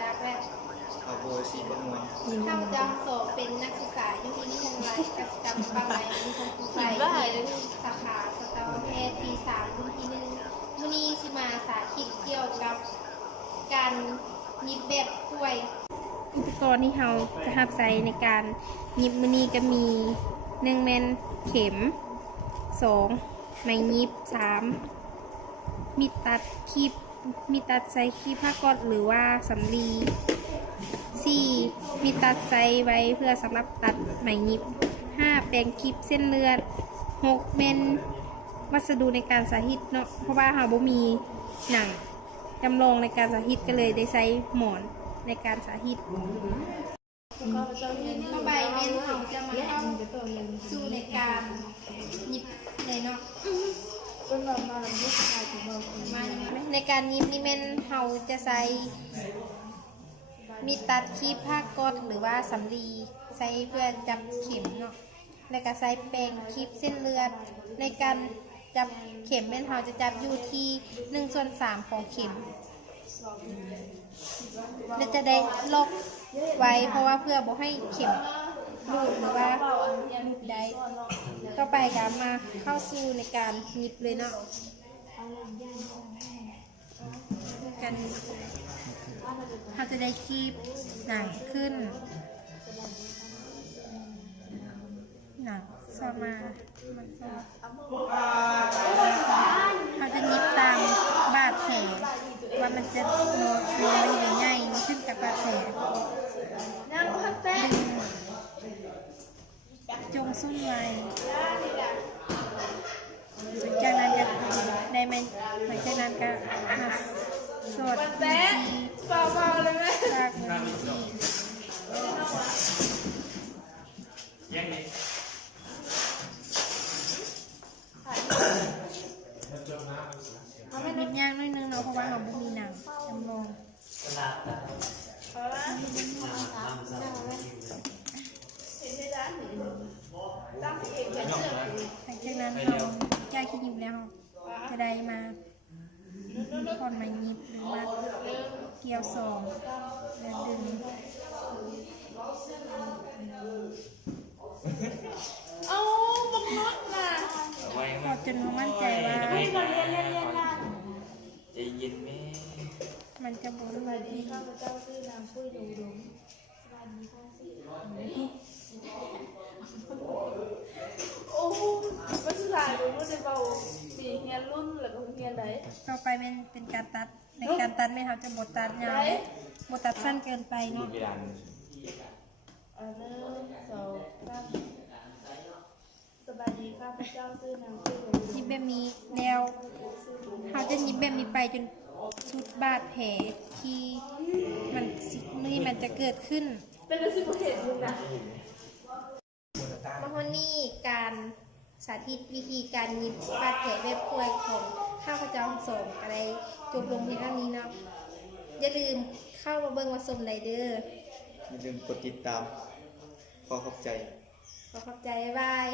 จากและเอาโบสีบนวลข้าพเจ้าโสเป็นนักศึกษาอยู่ที่นิเทศไลกสิกรรมปลาไหลมีคนผู้ใส่สาขาสตวแพทย์ปี3รุ่นที่1มื้อนี้สิมาสาธิตเกี่ยวกับการยิบแบบกล้วยอุปกรณ์ที่เราจะหับใส่ในการยิบมื้อนี้ก็มี1แม่นเข็ม2ไม้ยิบ3มีตัดคีบมีตัดใส่คีบผ้าก๊อซหรือว่าสำลี4มีตัดไซไว้เพื่อสำหรับตัดไหมหยิบ5แปรงคลิปเส้นเลือด6เป็นวัสดุในการสาธิตเนาะเพราะว่าเราบ่มีหนังจำลองในการสาธิตก็เลยได้ใช้หมอนในการสาธิตเข้าใบเมนเราจะมาเข้าสู่ในการหยิบเลยเนาะในการยิบนี่เมนเราจะใช้มีตัดคีบผ้าก๊อซหรือว่าสำลีใช้เพื่อจับเข็มเนาะแล้วก็ใช้แปรงคีบเส้นเลือดในการจับเข็มเมนเราจะจับอยู่ที่1/3ของเข็มและจะได้ล็อกไว้เพราะว่าเพื่อบ่ให้เข็มหลุดหรือว่าหลุดได้ต่อไปก็มาเข้าสู่ในการหยิบเลยเนาะกันเราจะได้คีบหนังขึ้นหนังสอดมามันสอดเราจะหยิบตามบาดแผลว่ามันจะน้อยหรือใหญ่ขึ้นกับบาดแผลจงสุ่นไว้จากนั้นจะได้ไหมหลังจากนั้นก็มาสอดที่เบาๆเลยไหมจากนี้นิดย่างนิดนึงเนาะเพราะว่าเราไม่มีหนังจำลองหลังจากนั้นเราแก้ขี้หยิบแล้วจะได้มาก่อนมาหยิบหรือมาเกี่ยวซองแล้วดึงเอาบังคับนะพอจนมั่นใจว่าใจเย็นไหมมันจะบุญดีข้าพเจ้าชื่อนางปุ้ยดุดุโอ้ไม่ใช่หลายรุ่นในเบาปีเฮียรุ่นหรือเฮียไหนต่อไปเป็นการตัดในการตัดไม่เขาจะบดตัดยาวบดตัดสั้นเกินไปเนาะสบายดีข้าพเจ้าชื่อนางปุ้ยดุดุยิบแบบนี้แล้วเขาจะยิบแบบนี้ไปจนชุดบาดแผลที่มันจะเกิดขึ้นเป็นสิบเหตุนะมาฮอนี่การสาธิตวิธีการยิบบาดแผลแบบป่วยของข้าพเจ้าส่งอะไรจบลงในอันนี้นะอย่าลืมเข้ามาเบิ่งมาชมไรเดอร์อย่าลืมกดติดตามขอขอบใจบ๊ายบาย